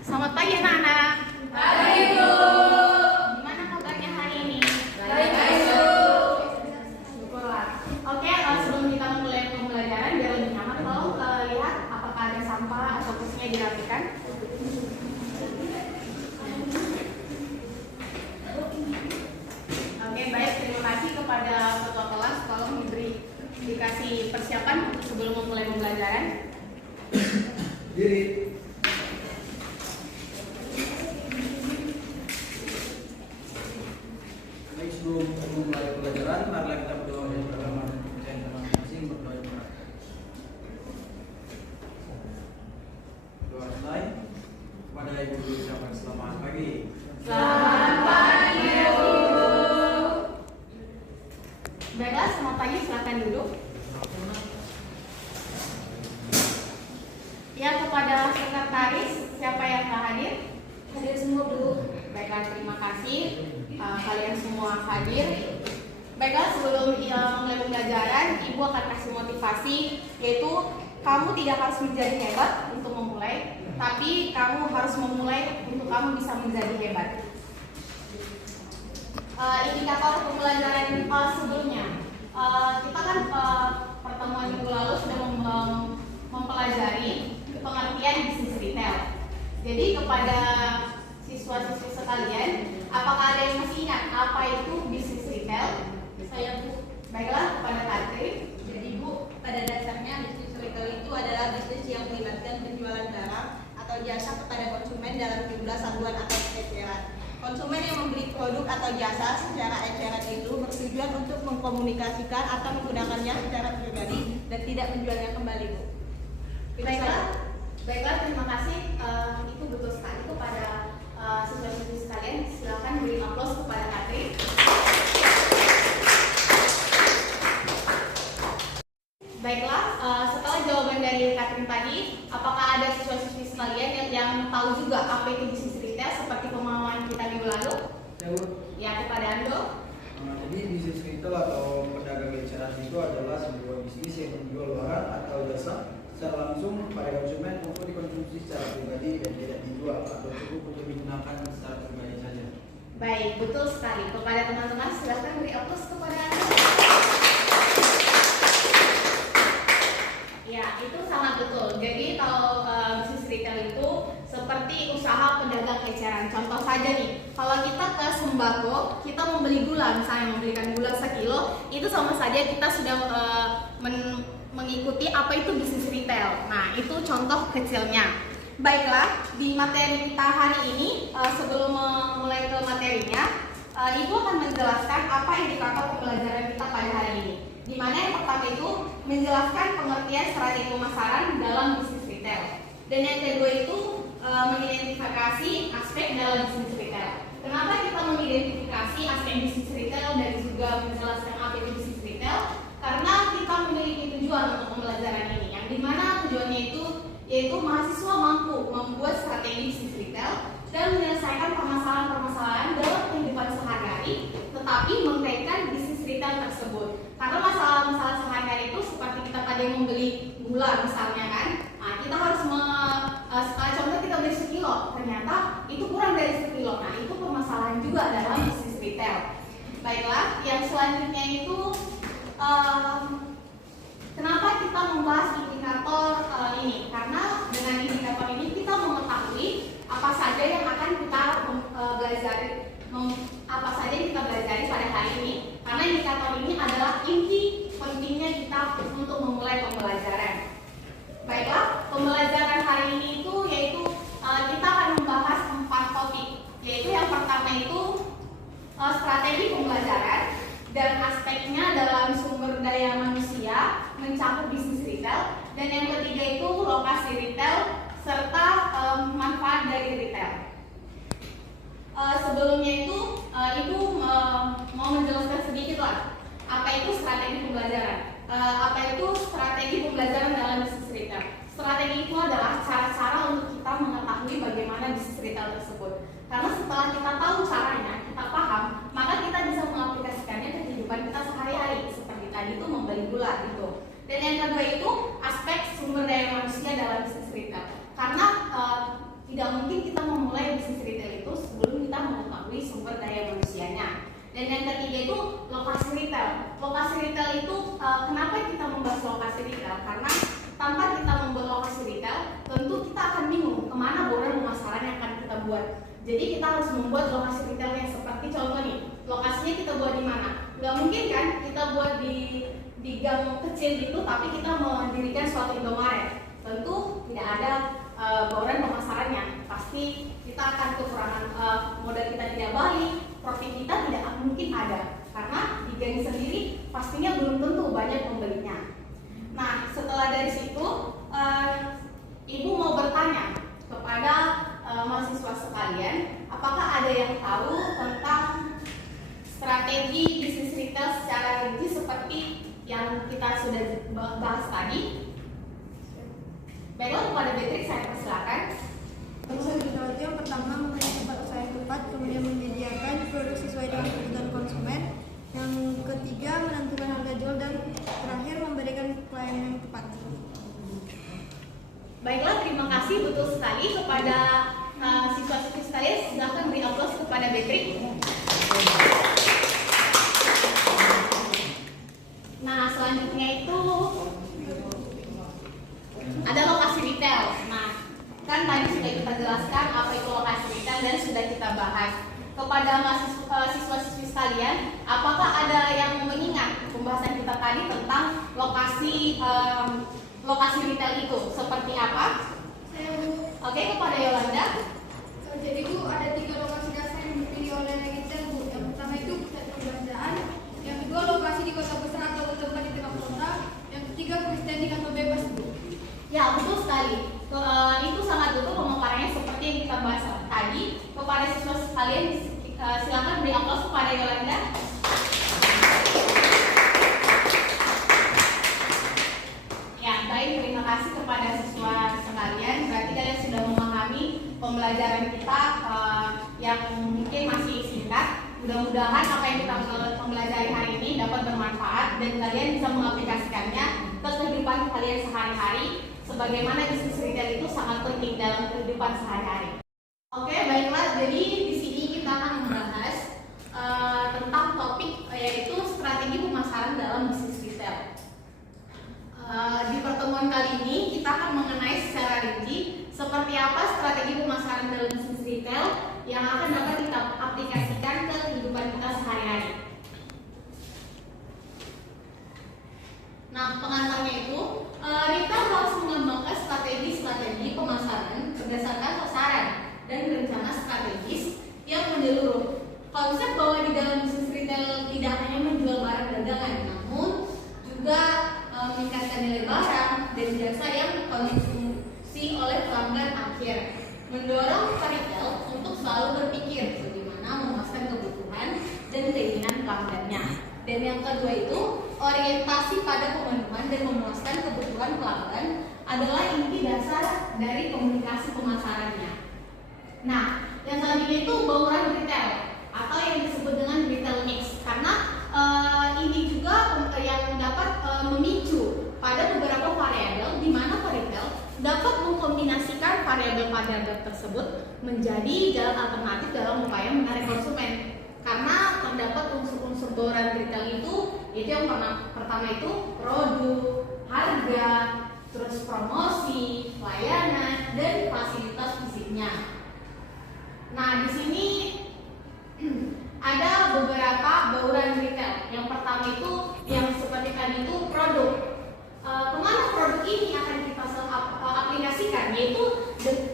Selamat pagi anak-anak. Pagi, Bu. Gimana kabarnya hari ini? Baik, Bu. Syukurlah. Oke, sebelum kita mulai pembelajaran biar lebih nyaman, tolong lihat apakah ada sampah atau kursinya dirapikan. Oke, baik. Terima kasih kepada ketua kelas. Tolong dikasih persiapan sebelum memulai pembelajaran. Diri. Baik, sebelum memulai pelajaran, marilah kita berdoa dan beragama dan percaya masing-masing berdoa yang benar. Doa mulai. Kepada Ibu Guru ucapkan selamat pagi. Selamat pagi, Bu. Baiklah, selamat pagi. Silakan duduk. Ya, kepada sekretaris, siapa yang telah hadir? Hadir semua, Bu. Baiklah, terima kasih kalian semua hadir. Baiklah, sebelum mulai pembelajaran, Ibu akan kasih motivasi, yaitu kamu tidak harus menjadi hebat untuk memulai, tapi kamu harus memulai untuk kamu bisa menjadi hebat. Indikator pembelajaran sebelumnya, kita kan pertemuan minggu lalu sudah mempelajari pengertian bisnis retail. Jadi kepada siswa-siswi sekalian, apakah ada yang masih ingat apa itu bisnis retail? Saya, Bu. Baiklah, kepada Katri. Jadi, Bu, pada dasarnya bisnis retail itu adalah bisnis yang melibatkan penjualan barang atau jasa kepada konsumen dalam jumlah satuan atau eceran. Konsumen yang membeli produk atau jasa secara eceran itu bertujuan untuk mengkomunikasikan atau menggunakannya secara pribadi dan tidak menjualnya kembali, Bu. Baiklah, terima kasih. Itu betul sekali kepada siswa-siswi sekalian. Silakan beri aplaus kepada Katri. Baiklah, setelah jawaban dari Katrin tadi, apakah ada siswa-siswi sekalian yang tahu juga apa itu bisnis retail seperti pemahaman kita minggu lalu? Ya, Bu. Ya, kepada Ando. Jadi bisnis retail atau pedagang eceran itu adalah sebuah bisnis yang menjual barang atau jasa secara langsung pada konsumen untuk dikonsumsi secara pribadi dan tidak dijual atau cukup untuk digunakan secara pribadi saja. Baik, betul sekali. Kepada teman-teman, silahkan beri aplaus kepada Anda. Ya, itu sangat betul. Jadi kalau bisnis retail itu seperti usaha pedagang eceran. Contoh saja nih, kalau kita ke sembako, kita membeli gula, misalnya membelikan gula 1 kilo, itu sama saja kita sudah mengikuti apa itu bisnis retail. Nah, itu contoh kecilnya. Baiklah, di materi kita hari ini, sebelum memulai ke materinya, Ibu akan menjelaskan apa indikator pembelajaran kita pada hari ini. Di mana yang pertama itu menjelaskan pengertian strategi pemasaran dalam bisnis retail. Dan yang kedua itu mengidentifikasi aspek dalam bisnis retail. Kenapa kita mengidentifikasi aspek bisnis retail dan juga menjelaskan apa itu bisnis retail? Karena kita memiliki tujuan untuk pembelajaran ini, yang dimana tujuannya itu yaitu mahasiswa mampu membuat strategi bisnis retail dan menyelesaikan permasalahan-permasalahan dalam kehidupan sehari-hari, tetapi mengkaitkan bisnis retail tersebut. Karena masalah-masalah sehari-hari itu seperti kita tadi membeli gula misalnya kan, nah kita harus contoh kita beli 1 kilo, ternyata itu kurang dari 1 kilo. Nah, itu permasalahan juga dalam bisnis retail. Baiklah, yang selanjutnya itu kenapa kita membahas indikator ini? Karena dengan indikator ini kita mengetahui apa saja yang akan kita apa saja yang kita pelajari pada hari ini. Karena indikator ini adalah inti pentingnya kita untuk memulai pembelajaran. Baiklah, pembelajaran hari ini itu yaitu kita akan membahas 4 topik. Yaitu yang pertama itu strategi pembelajaran dan aspeknya dalam sumber daya manusia mencakup bisnis retail, dan yang ketiga itu lokasi retail serta manfaat dari retail. Sebelumnya itu Ibu mau menjelaskan sedikit lah apa itu strategi pembelajaran. Apa itu strategi pembelajaran dalam bisnis retail? Strategi itu adalah cara-cara untuk kita mengetahui bagaimana bisnis retail tersebut. Karena setelah kita tahu caranya, kita paham, maka kita bisa mengaplikasikannya ke kehidupan kita sehari-hari. Seperti tadi itu membeli gula gitu. Dan yang kedua itu aspek sumber daya manusia dalam bisnis retail. Karena tidak mungkin kita sebelum kita mengetahui sumber daya manusianya. Dan yang ketiga itu lokasi retail. Lokasi retail itu kenapa kita membahas lokasi retail? Karena tanpa kita membuat lokasi retail, tentu kita akan bingung kemana bauran pemasaran yang akan kita buat. Jadi kita harus membuat lokasi retail yang seperti contoh nih, lokasinya kita buat di mana? Gak mungkin kan kita buat di gang kecil gitu, tapi kita mendirikan suatu Indomaret. Tentu tidak ada bauran pemasarannya. Pasti kita akan kekurangan modal kita tidak balik, profit kita tidak mungkin ada. Karena di gang sendiri pastinya belum tentu banyak pembelinya. Nah, setelah dari situ, Ibu mau bertanya kepada mahasiswa sekalian, apakah ada yang tahu tentang strategi bisnis retail secara rinci seperti yang kita sudah bahas tadi? Baiklah, kepada Beatrix saya persilakan. Strategi yang pertama mengenai tempat usaha yang tepat, kemudian menyediakan produk sesuai dengan kebutuhan konsumen. Yang ketiga menentukan harga jual, dan terakhir memberikan pelayanan yang tepat. Baiklah, terima kasih betul sekali kepada siswa-siswi sekalian. Silakan beri aplaus kepada Beatrix. Nah, selanjutnya itu ada lokasi retail. Nah, kan tadi sudah kita jelaskan apa itu lokasi retail dan sudah kita bahas. Kepada siswa-siswi sekalian, apakah ada yang mengingat pembahasan kita tadi tentang lokasi retail itu seperti apa? Saya Bu. Oke, kepada Yolanda. Jadi Bu, ada 3 lokasi dasar yang dipilih oleh retail Bu. Yang pertama itu pusat perbelanjaan, yang kedua lokasi di kota besar atau tempat di tengah kota, yang ketiga freestanding atau bebas Bu. Ya, betul sekali. Itu sangat betul pemaparannya seperti yang kita bahas tadi. Kepada siswa sekalian, silakan beri aplaus kepada Yolanda. Ya, baik, terima kasih kepada siswa sekalian. Berarti kalian sudah memahami pembelajaran kita yang mungkin masih singkat. Mudah-mudahan apa yang kita pelajari hari ini dapat bermanfaat dan kalian bisa mengaplikasikannya ke kehidupan kalian sehari-hari. Sebagaimana bisnis retail itu sangat penting dalam kehidupan sehari-hari. Oke, baiklah. Jadi di sini kita akan membahas tentang topik yaitu strategi pemasaran dalam bisnis retail. Di pertemuan kali ini kita akan mengenai secara rinci seperti apa strategi pemasaran dalam bisnis retail yang akan dapat kita aplikasikan ke kehidupan kita sehari-hari. Nah, pengantarnya itu retail harus mengembangkan strategi pemasaran berdasarkan sasaran dan rencana strategis yang menyeluruh. Konsep bahwa di dalam bisnis retail tidak hanya menjual barang dagangan, namun juga meningkatkan nilai barang dan jasa yang konsumsi oleh pelanggan akhir. Mendorong retail untuk selalu berpikir bagaimana memuaskan kebutuhan dan keinginan pelanggannya. Dan yang kedua itu orientasi pada pemenuhan dan memuaskan kebutuhan pelanggan adalah inti dasar dari komunikasi pemasarannya. Nah, yang selanjutnya itu bauran retail atau yang disebut dengan retail mix, karena ini juga yang dapat memicu pada beberapa variabel di mana retail dapat mengkombinasikan variabel-variabel tersebut menjadi jalan alternatif dalam upaya menarik konsumen. Karena terdapat unsur-unsur bauran retail itu yang pertama itu produk, harga, terus promosi, layanan, dan fasilitas fisiknya. Nah, di sini ada beberapa bauran retail. Yang pertama itu yang seperti tadi itu produk. Kemana produk ini akan kita aplikasikan, yaitu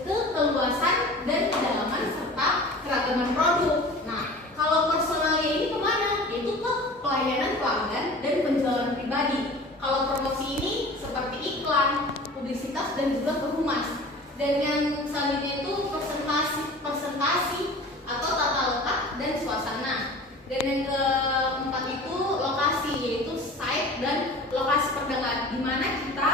keluasan dan kedalaman serta keragaman produk. Nah, kalau personalnya ini kemana? Yaitu ke pelayanan pelanggan dan penjualan pribadi. Kalau promosi ini seperti iklan, publisitas, dan juga perumas. Dan yang selanjutnya itu presentasi atau tata letak dan suasana. Dan yang keempat itu lokasi, yaitu site dan lokasi perdagangan, di mana kita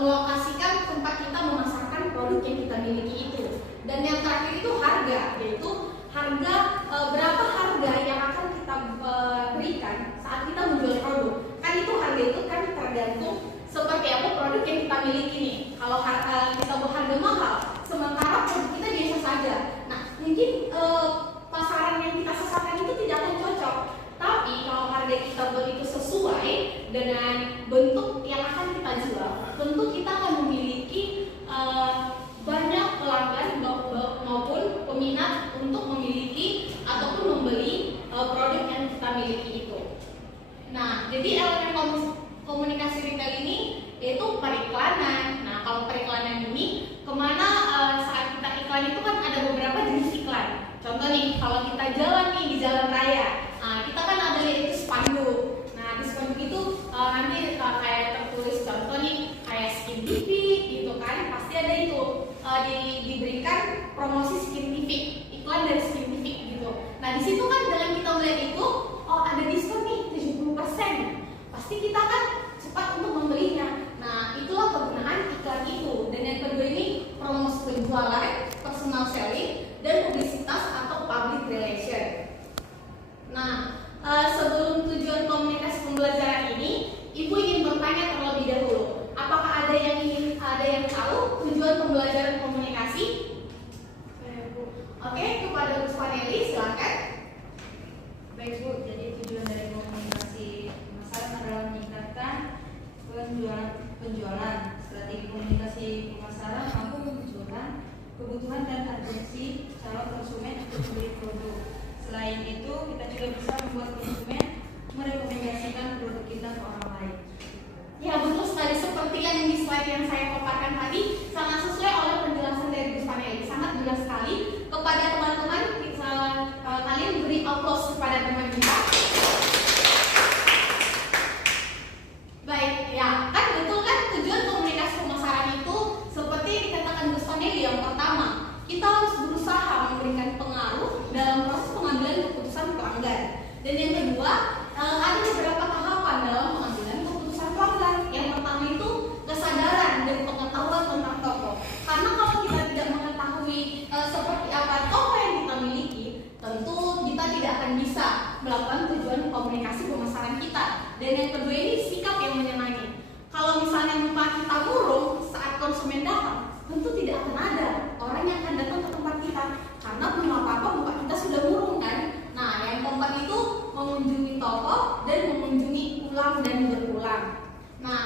melokasikan tempat kita memasarkan produk yang kita miliki itu. Dan yang terakhir itu harga, yaitu harga berapa harga yang akan kita berikan saat kita menjual produk. Kan itu harga itu kan tergantung seperti apa produk yang kita miliki nih. Kalau kita buat harga mahal, sementara produk kita biasa saja. Nah, mungkin yaitu periklanan. Nah, kalau periklanan ini kemana saat kita iklan itu kan ada beberapa jenis iklan. Contoh nih, kalau kita jalan nih di jalan raya, nah, kita kan ada yaitu spanduk. Nah, di spanduk itu nanti kayak tertulis contoh nih kayak Skin TV gitu kan, pasti ada itu diberikan promosi Skin TV, iklan dari Skin TV gitu. Nah, di situ kan dengan kita melihat itu, oh ada diskon nih 70%, pasti kita kan cepat untuk membelinya. Nah, itulah kegunaan iklan itu. Dan yang kedua ini promosi penjualan, personal selling, dan publisitas atau public relation. Nah, sebelum tujuan komunikasi pembelajaran ini, Ibu ingin bertanya terlebih dahulu. Apakah ada yang tahu tujuan pembelajaran komunikasi? Oke, kepada Bu Spaneli silakan. Baik Bu, jadi tujuan dari komunikasi pemasaran adalah meningkatkan penjualan. Strategi komunikasi pemasaran mampu memunculkan kebutuhan dan urgensi calon konsumen untuk membeli produk. Selain itu, kita juga bisa membuat konsumen merekomendasikan produk kita ke orang lain. Ya, betul sekali, seperti yang di slide yang saya paparkan tadi, sangat sesuai oleh penjelasan dari Bu Spaneli. Sangat jelas sekali. Kepada teman-teman, kalian beri applause kepada teman kita. Baik, ya kan betul kan tujuan komunikasi pemasaran itu seperti yang dikatakan Bu Spaneli. Yang pertama, kita harus berusaha memberikan pengaruh dalam proses pengambilan keputusan pelanggan. Dan yang kedua, ada beberapa tahapan dalam pengambilan keputusan pelanggan. Yang pertama itu kesadaran dan pengetahuan tentang toko. Karena kalau kita tidak mengetahui seperti apa toko yang kita miliki, tentu kita tidak akan bisa melakukan tujuan komunikasi pemasaran kita. Dan yang kedua ini sikap yang menyenangi. Kalau misalnya muka kita murung saat konsumen datang, tentu tidak akan ada orang yang akan datang ke tempat kita, karena belum apa-apa muka kita sudah murung kan. Nah, yang keempat itu mengunjungi toko dan mengunjungi ulang dan berulang. Nah,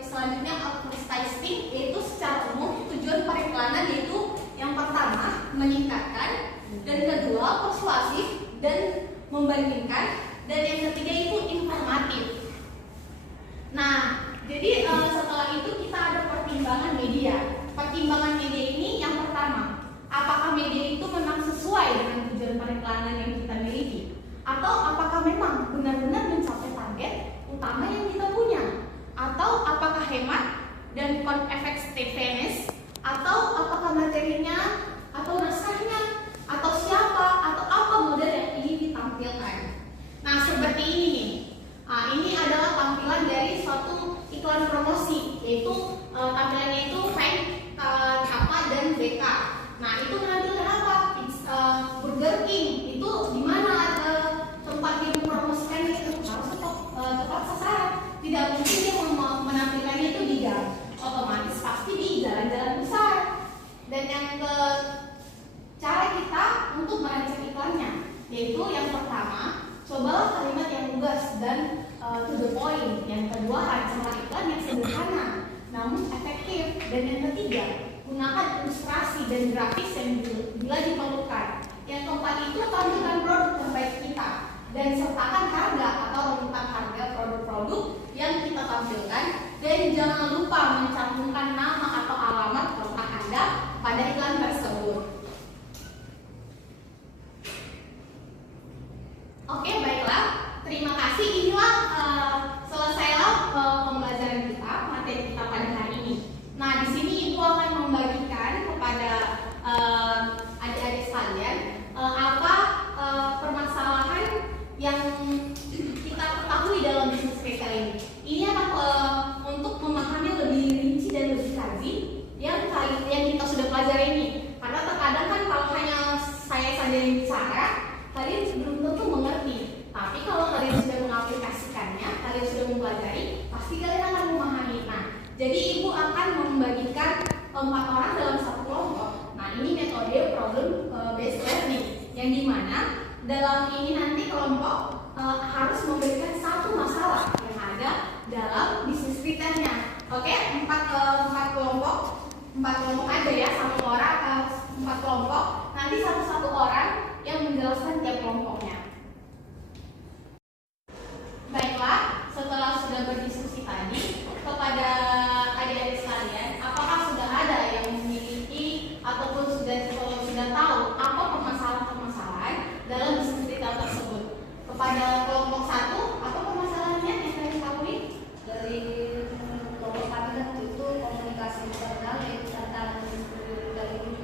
selanjutnya advertising, yaitu secara umum tujuan periklanan yaitu yang pertama meningkatkan, dan kedua persuasif dan membandingkan, dan yang ketiga itu informatif. Nah, jadi setelah itu kita ada pertimbangan media. Pertimbangan media ini yang pertama, apakah media itu memang sesuai dengan tujuan periklanan yang kita miliki, atau apakah memang benar-benar mencapai target utama yang kita punya, atau apakah hemat dan cost effectiveness, atau apakah materinya atau naskahnya, atau siapa atau apa model yang ingin ditampilkan. Nah, seperti ini nih. Ini adalah tampilan dari suatu iklan promosi, yaitu tampilannya itu Frank, Kappa, dan BK. Nah, itu menampilkan apa? Burger King. Itu di mana tempat dia mempromosikan itu harus tepat sasaran. Tidak mungkin dia menampilkannya itu di gang. Otomatis pasti di jalan-jalan besar. Dan yang ke cara kita untuk merancang iklannya, yaitu yang pertama, cobalah kalimat yang lugas dan to the point. Yang kedua, rancanglah iklan yang sederhana namun efektif. Dan yang ketiga, gunakan ilustrasi dan grafis yang bila diperlukan. Yang keempat itu tampilkan produk terbaik kita dan sertakan harga atau rentang harga produk-produk yang kita tampilkan. Dan jangan lupa mencantumkan nama atau alamat kontak Anda pada iklan tersebut. Oke, baiklah. Terima kasih. Inilah selesailah pembelajaran kita, materi kita pada hari ini. Nah, di sini Ibu akan membagikan kepada adik-adik sekalian apa permasalahan yang kita ketahui dalam bisnis retail ini. Ini akan untuk memahami lebih rinci dan lebih kaji yang kita sudah pelajari ini. Karena terkadang kan kalau hanya saya saja yang bicara, kalian belum tentu mengerti. Tapi kalau kalian sudah mengaplikasikannya, kalian sudah mempelajari, pasti kalian akan memahami. Nah, jadi Ibu akan membagikan 4 orang dalam satu kelompok. Nah, ini metode problem based learning, yang dimana dalam ini nanti kelompok harus memberikan satu masalah yang ada dalam bisnis retailnya. Oke, 4 kelompok aja ya, satu orang 4 kelompok. Nanti satu orang yang menjelaskan tiap kelompoknya. Baiklah, setelah sudah berdiskusi tadi, kepada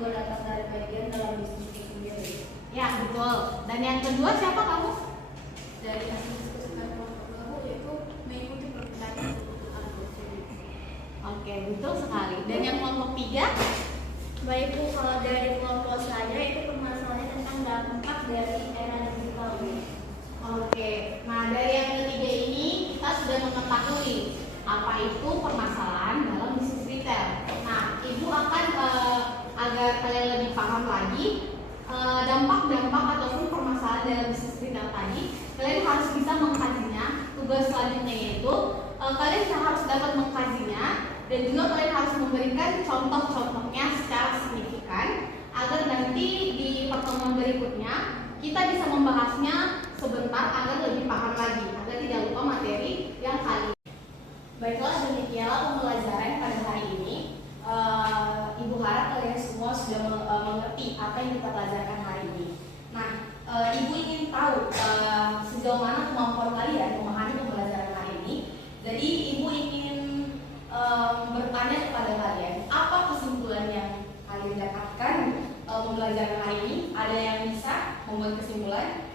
juga datang dari bagian dalam bisnis itu sendiri. Ya, betul. Dan yang kedua siapa kamu? Dari hasil diskusi kelompok aku yaitu mengikuti pertanyaan kebutuhan konsumen. Oke, betul sekali. Dan yang kelompok 3? Baik Bu, kalau dari kelompok saya itu permasalahannya tentang dampak dari era digital. Oke, nah dari yang ketiga ini kita sudah mengetahui apa itu permasalahan dalam bisnis retail. Nah, Ibu akan agar kalian lebih paham lagi dampak-dampak ataupun permasalahan dalam bisnis retail tadi, kalian harus bisa mengkajinya. Tugas selanjutnya yaitu kalian harus dapat mengkajinya dan juga kalian harus memberikan contoh-contohnya secara signifikan agar nanti di pertemuan berikutnya kita bisa membahasnya sebentar agar lebih paham lagi, agar tidak lupa materi yang kali. Baiklah, demikianlah pembelajaran pada hari ini. Ibu harap kalian semua sudah mengerti apa yang kita pelajarkan hari ini. Nah, Ibu ingin tahu sejauh mana kemampuan kalian memahami pembelajaran hari ini. Jadi Ibu ingin bertanya kepada kalian, apa kesimpulan yang kalian dapatkan pembelajaran hari ini? Ada yang bisa membuat kesimpulan?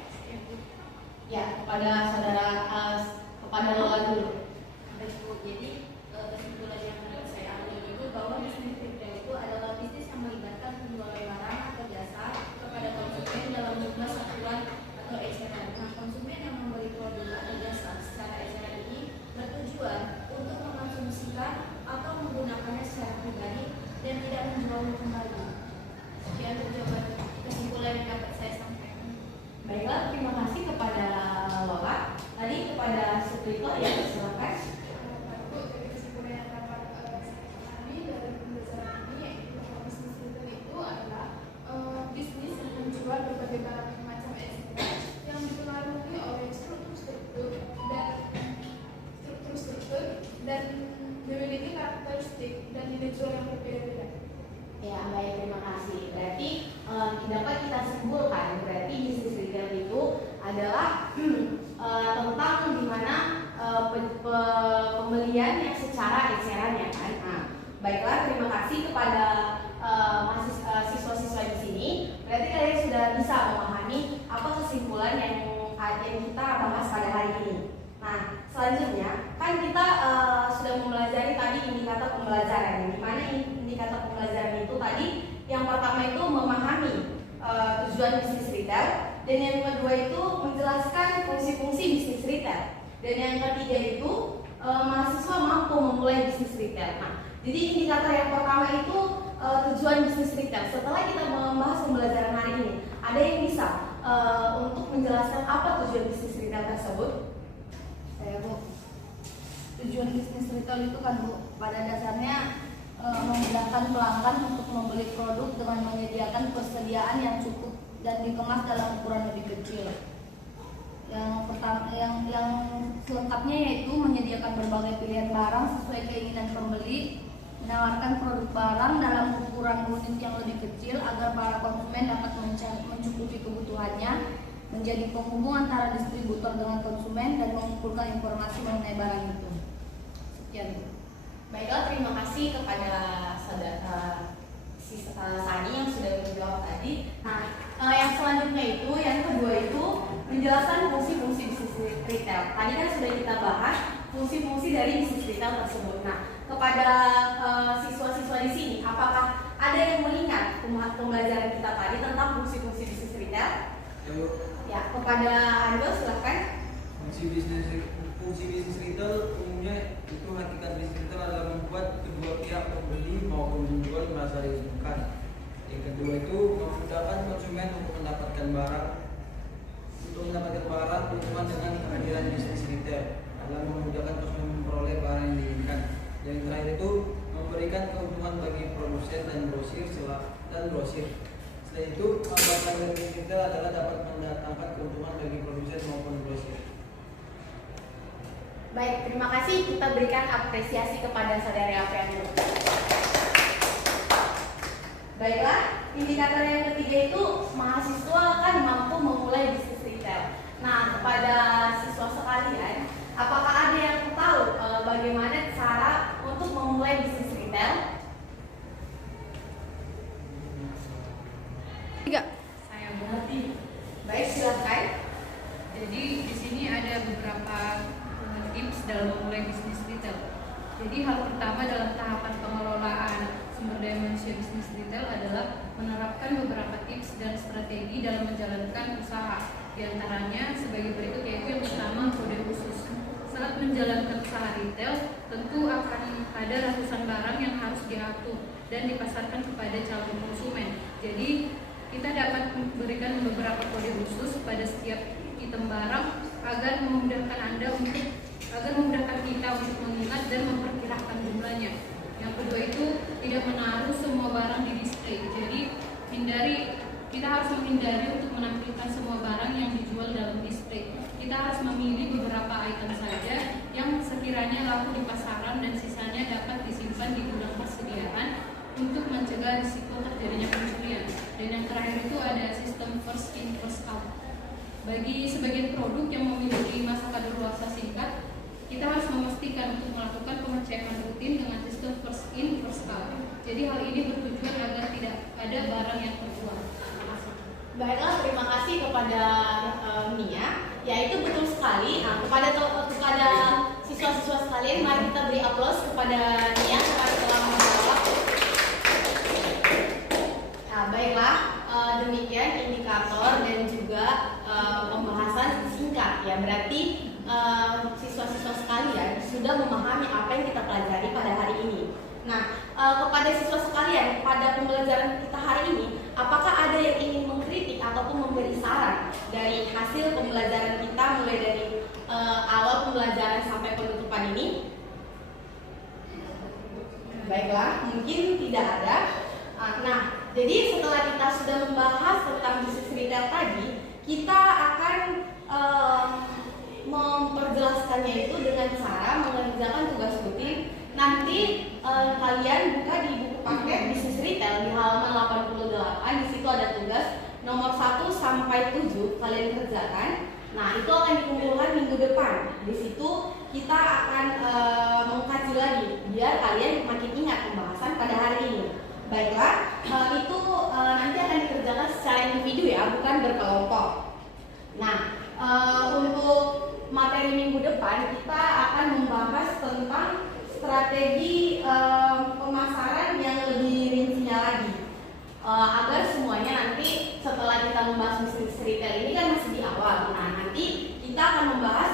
Ya, kepada saudara, kepada Lola dulu. Jadi kesimpulan yang harus saya ambil itu bahwa bisnis retail itu adalah bisnis yang melibatkan penjualan barang atau jasa kepada konsumen dalam jumlah satuan atau eceran. Nah, konsumen yang membeli produk atau jasa secara eceran ini bertujuan untuk mengkonsumsikan atau menggunakannya secara pribadi dan tidak menjualnya kembali. Sekian jawaban kesimpulan yang dapat saya sampaikan. Baiklah, terima kasih kepada Lola. Tadi kepada Suprito ya, silakan. Dari kesimpulan yang dapat kami dari pembelajaran ini, yaitu bahwa bisnis retail itu adalah bisnis yang menjual berbagai barang macam ekspor yang dipengaruhi oleh struktur dan memiliki karakteristik dan nilai jual yang berbeda-beda. Ya, baik, terima kasih. Berarti dapat kita simpulkan, berarti bisnis retail itu adalah tentang dimana pembelian yang secara eceran ya kan. Nah, baiklah, terima kasih kepada siswa-siswa di sini. Berarti kalian sudah bisa memahami apa kesimpulan yang kita bahas pada hari ini. Nah, selanjutnya kan kita sudah mempelajari tadi indikator pembelajaran. Di mana indikator pembelajaran itu tadi yang pertama itu memahami tujuan bisnis retail, dan yang kedua itu menjelaskan fungsi-fungsi bisnis retail, dan yang ketiga itu mahasiswa mampu memulai bisnis retail. Nah, jadi indikator yang pertama itu tujuan bisnis retail. Setelah kita membahas pembelajaran hari ini, ada yang bisa untuk menjelaskan apa tujuan bisnis retail tersebut? Saya Bu, tujuan bisnis retail itu kan Bu, pada dasarnya memudahkan pelanggan untuk membeli produk dengan menyediakan persediaan yang cukup dan dikemas dalam ukuran lebih kecil. Yang pertama, yang selengkapnya yaitu menyediakan berbagai pilihan barang sesuai keinginan pembeli, menawarkan produk barang dalam ukuran unit yang lebih kecil agar para konsumen dapat mencukupi kebutuhannya, menjadi penghubung antara distributor dengan konsumen dan mengumpulkan informasi mengenai barang itu. Sekian Bu. Baiklah, terima kasih kepada saudara Sani yang sudah menjawab tadi. Nah, yang selanjutnya itu, yang kedua itu menjelaskan fungsi-fungsi bisnis retail. Tadi kan sudah kita bahas fungsi-fungsi dari bisnis retail tersebut. Nah, kepada siswa-siswa di sini, apakah ada yang mengingat pembelajaran kita tadi tentang fungsi-fungsi bisnis retail? Ya, kepada Ando silahkan. Fungsi bisnis retail umumnya itu hakikat bisnis retail adalah membuat kedua pihak pembeli maupun penjual merasa diuntungkan. Yang kedua itu memudahkan konsumen untuk mendapatkan barang berhubungan dengan kehadiran bisnis retail adalah memudahkan konsumen memperoleh barang yang diinginkan. Yang terakhir itu memberikan keuntungan bagi produsen dan grosir. Selain itu, manfaat dari bisnis retail adalah dapat mendatangkan keuntungan bagi produsen maupun grosir. Baik, terima kasih. Kita berikan apresiasi kepada saudari Aprian dulu. Baiklah, indikator yang ketiga itu mahasiswa kan mampu memulai bisnis retail. Nah, kepada siswa sekalian, apakah ada yang tahu bagaimana cara untuk memulai bisnis retail? Saya Berarti. Baik, silakan. Jadi di sini ada beberapa tips dalam memulai bisnis retail. Jadi hal pertama dalam tahapan pengelolaan sumber daya manusia bisnis retail adalah menerapkan beberapa tips dan strategi dalam menjalankan usaha. Di antaranya sebagai berikut, yaitu yang pertama, kode khusus. Saat menjalankan usaha retail, tentu akan ada ratusan barang yang harus diatur dan dipasarkan kepada calon konsumen. Jadi kita dapat memberikan beberapa kode khusus pada setiap item barang agar memudahkan kita untuk mengingat dan memperkirakan jumlahnya. Yang kedua itu tidak menaruh semua barang di display. Jadi kita harus menghindari untuk menampilkan semua barang yang dijual dalam display. Kita harus memilih beberapa item saja yang sekiranya laku di pasaran dan sisanya dapat disimpan di gudang persediaan untuk mencegah risiko terjadinya pencurian. Dan yang terakhir itu ada sistem first in first out. Bagi sebagian produk yang memiliki masa kadaluarsa singkat, kita harus memastikan untuk melakukan pengecekan rutin dengan sistem first in first out. Jadi hal ini bertujuan agar tidak ada barang yang terbuang. Baiklah, terima kasih kepada Mia. Ya, itu betul sekali. Nah, kepada siswa-siswa sekalian, mari kita beri aplaus kepada Mia karena telah menjawab. Nah, baiklah, demikian indikator dan juga pembahasan singkat. Ya, berarti siswa-siswa sekalian sudah memahami apa yang kita pelajari pada hari ini. Nah, kepada siswa sekalian, pada pembelajaran kita hari ini, apakah ada yang ingin mengkritik ataupun memberi saran dari hasil pembelajaran kita mulai dari awal pembelajaran sampai penutupan ini? Baiklah, mungkin tidak ada. Nah, jadi setelah kita sudah membahas tentang bisnis retail tadi, kita akan memperjelaskannya itu dengan cara mengerjakan tugas rutin. Nanti kalian buka di buku paket bisnis retail di halaman 88. Di situ ada tugas nomor 1 sampai 7 kalian kerjakan. Nah, itu akan dikumpulkan minggu depan. Di situ kita akan mengkaji lagi biar kalian makin ingat pembahasan pada hari ini. Baiklah, itu nanti akan dikerjakan secara individu ya, bukan berkelompok. Nah, untuk materi minggu depan kita akan membahas tentang strategi pemasaran yang lebih rincinya lagi, agar semuanya nanti setelah kita membahas bisnis retail ini kan masih di awal. Nah, nanti kita akan membahas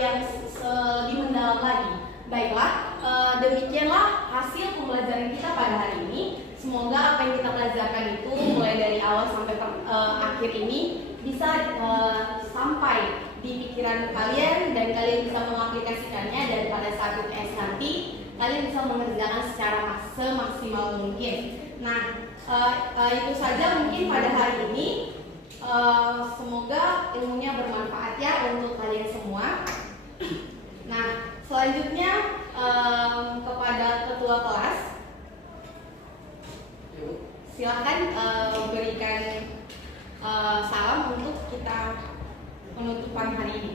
yang lebih mendalam lagi. Baiklah, demikianlah hasil pembelajaran kita pada hari ini. Semoga apa yang kita pelajarkan itu mulai dari awal sampai akhir ini bisa sampai di pikiran kalian dan kalian bisa mengaplikasikannya, dan pada saat UTS nanti kalian bisa mengerjakan secara semaksimal mungkin. Nah, itu saja mungkin pada hari ini. Semoga ilmunya bermanfaat ya untuk kalian semua. Nah, selanjutnya kepada ketua kelas, silakan berikan salam untuk kita penutupan hari ini.